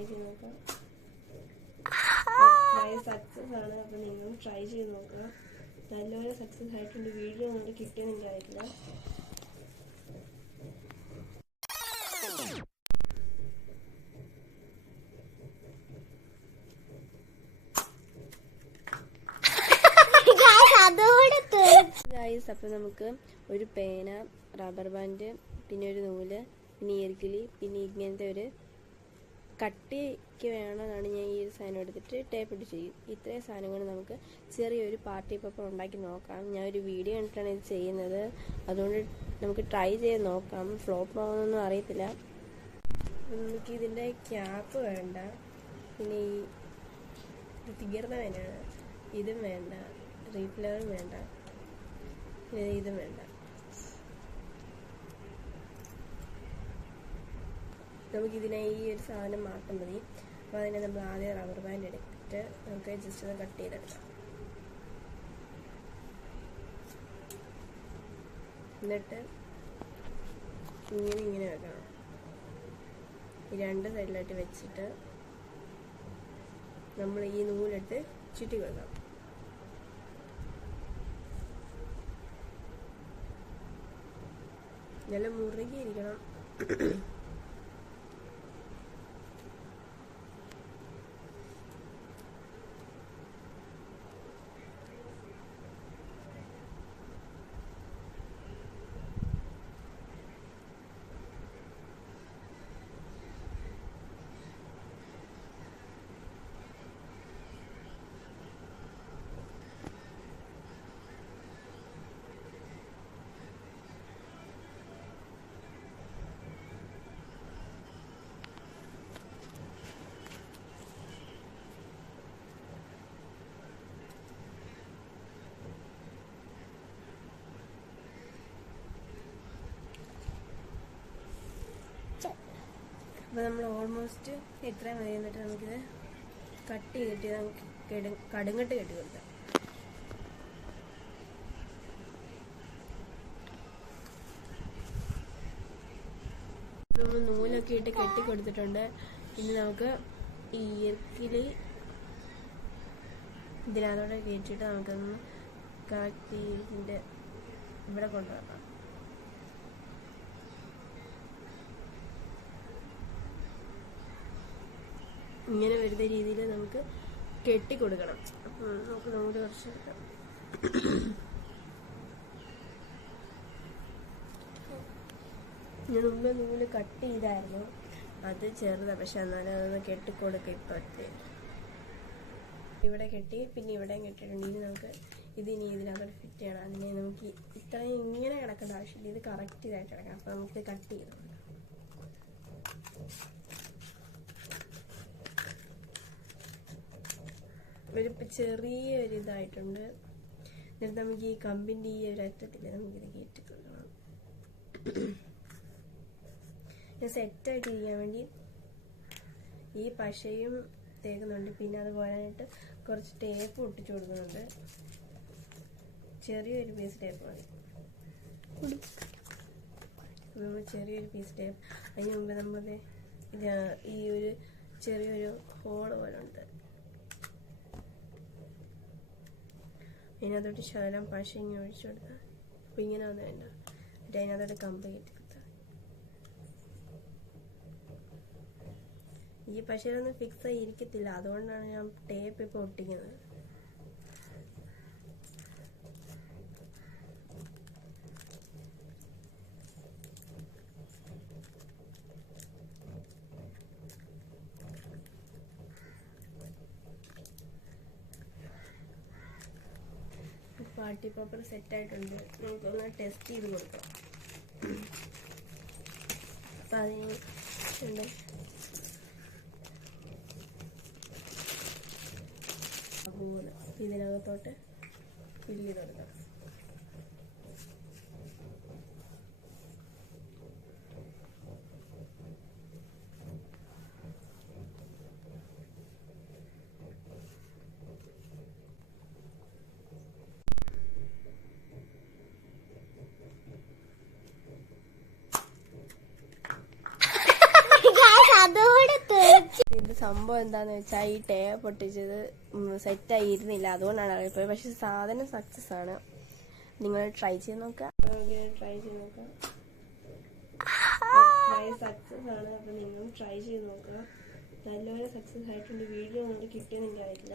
Try ചെയ്ത് നോക്കാം. Try success ആണ്. അപ്പൊ നിങ്ങളും ട്രൈ ചെയ്ത് നോക്കുക. നല്ലപോലെ സക്സസ് ആയിട്ടുണ്ട്. വീഡിയോ നമുക്ക് കിട്ടിയെന്ന് എനിക്കറിയില്ല. അപ്പൊ നമുക്ക് ഒരു പേന, റബ്ബർ ബാൻഡ്, പിന്നെ ഒരു നൂല്, പിന്നെ ഈർക്കിലി, പിന്നെ ഇങ്ങനത്തെ ഒരു കട്ടിക്ക് വേണമെന്നാണ് ഞാൻ ഈ ഒരു സാധനം എടുത്തിട്ട് ടേപ്പ് ഇട്ട് ചെയ്യും. ഇത്രയും സാധനങ്ങൾ നമുക്ക് ചെറിയൊരു പാർട്ടി പേപ്പർ ഉണ്ടാക്കി നോക്കാം. ഞാൻ ഒരു വീഡിയോ കണ്ടിട്ടാണ് ഇത് ചെയ്യുന്നത്. അതുകൊണ്ട് നമുക്ക് ട്രൈ ചെയ്ത് നോക്കാം. ഫ്ലോപ്പ് ആവുന്നൊന്നും അറിയത്തില്ല. നമുക്ക് ഇതിൻ്റെ ക്യാപ്പ് വേണ്ട, പിന്നെ ഈ തീർന്ന വേനാണ്, ഇതും വേണ്ട, റീഫിലറും വേണ്ട, ഇതും വേണ്ട. നമുക്കിതിനായി ഈ ഒരു സാധനം മാത്രം മതി. അപ്പോൾ അതിനെ നമ്മൾ ആദ്യം റബ്ബർ ബാൻഡ് എടുത്തിട്ട് നമുക്ക് ജസ്റ്റ് ഒന്ന് കട്ട് ചെയ്തെടുക്കാം. എന്നിട്ട് ഇങ്ങനെ വെക്കണം. ഈ രണ്ട് സൈഡിലായിട്ട് വെച്ചിട്ട് നമ്മൾ ഈ നൂലിട്ട് ചുറ്റി വെക്കാം. നല്ല മുറുകിയിരിക്കണം. അപ്പോൾ നമ്മൾ ഓൾമോസ്റ്റ് എത്രയും മതി. എന്നിട്ട് നമുക്കിത് കട്ട് ചെയ്തിട്ട് നമുക്ക് കടുങ്ങട്ട് കെട്ടി കൊടുക്കാം. നമ്മൾ നൂലൊക്കെ ഇട്ട് കെട്ടി കൊടുത്തിട്ടുണ്ട്. ഇനി നമുക്ക് ഈ ഈർക്കിലി ഇതിനകത്തോടെ കയറ്റിയിട്ട് നമുക്കൊന്ന് കറക്റ്റ് ഇതിൻ്റെ ഇവിടെ കൊണ്ടുവരണം. ഇങ്ങനെ വരുന്ന രീതിയിൽ നമുക്ക് കെട്ടിക്കൊടുക്കണം. അപ്പം നമുക്ക് നൂല് കുറച്ച് എടുക്കാം. ഞാൻ മുമ്പ് നൂല് കട്ട് ചെയ്തായിരുന്നു, അത് ചെറുതാണ്. പക്ഷെ എന്നാലും അതൊന്ന് കെട്ടിക്കൊടുക്കുക. ഇപ്പോഴത്തെ ഇവിടെ കെട്ടി, പിന്നെ ഇവിടെയും കെട്ടിയിട്ടുണ്ട്. ഇനി നമുക്ക് ഇതിനി ഇതിനകത്തോട്ട് ഫിറ്റ് ചെയ്യണം. അതിനെ നമുക്ക് ഇത്രയും ഇങ്ങനെ കിടക്കേണ്ട ആവശ്യമില്ല. ഇത് കറക്റ്റ് ഇതായിട്ട് കിടക്കണം. അപ്പം നമുക്ക് കട്ട് ചെയ്ത് കൊടുക്കാം. ഒരു ചെറിയൊരു ഇതായിട്ടുണ്ട്. എന്നിട്ട് നമുക്ക് ഈ കമ്പിൻ്റെ ഈ ഒരു അറ്റത്തില്ല, നമുക്കിത് കയറ്റി കൊടുക്കണം. ഞാൻ സെറ്റായിട്ട് ഇരിക്കാൻ വേണ്ടി ഈ പശയും തേക്കുന്നുണ്ട്. പിന്നെ അത് പോരാനായിട്ട് കുറച്ച് ടേപ്പ് ഒട്ടിച്ചു കൊടുക്കുന്നുണ്ട്. ചെറിയൊരു പീസ് ടേപ്പ് മതി. നമ്മൾ ചെറിയൊരു പീസ് ടേപ്പ്. അതിന് മുമ്പ് നമ്മൾ ഈ ഒരു ചെറിയൊരു ഹോള് പോലെ ഉണ്ട്. അതിനകത്തോട്ട് ശകലം പശ ഇങ്ങനെ ഒഴിച്ചു കൊടുത്താൽ അപ്പം ഇങ്ങനെ അത് വേണ്ട. എന്നിട്ട് അതിനകത്തോട്ട് കമ്പ് കയറ്റി കൊടുത്താൽ ഈ പശയിലൊന്നും ഫിക്സ് ആയി ഇരിക്കത്തില്ല. അതുകൊണ്ടാണ് ഞാൻ ടേപ്പ് ഇപ്പോൾ ഒട്ടിക്കുന്നത്. പാർട്ടി പേപ്പർ സെറ്റായിട്ടുണ്ട്. നമുക്കൊന്ന് ടെസ്റ്റ് ചെയ്ത് കൊടുക്കാം. അപ്പം അതിന് ഉണ്ട് അതുപോലെ ഇതിനകത്തോട്ട് ഫില്ല് ചെയ്ത് കൊടുക്കാം. സംഭവം എന്താന്ന് വെച്ചാൽ ഈ ടേ പൊട്ടിച്ചത് സെറ്റായിരുന്നില്ല, അതുകൊണ്ടാണ് അറിയപ്പോയത്. പക്ഷെ സാധനം സക്സസ് ആണ്. നിങ്ങൾ ട്രൈ ചെയ്ത് നോക്കാം. സക്സസ് ആണ്. അപ്പൊ നിങ്ങളും ട്രൈ ചെയ്ത് നോക്കാം. നല്ലപോലെ സക്സസ് ആയിട്ടുണ്ട്. വീഡിയോ ഒന്നും കിട്ടിയെന്ന് എനിക്കറിയില്ല.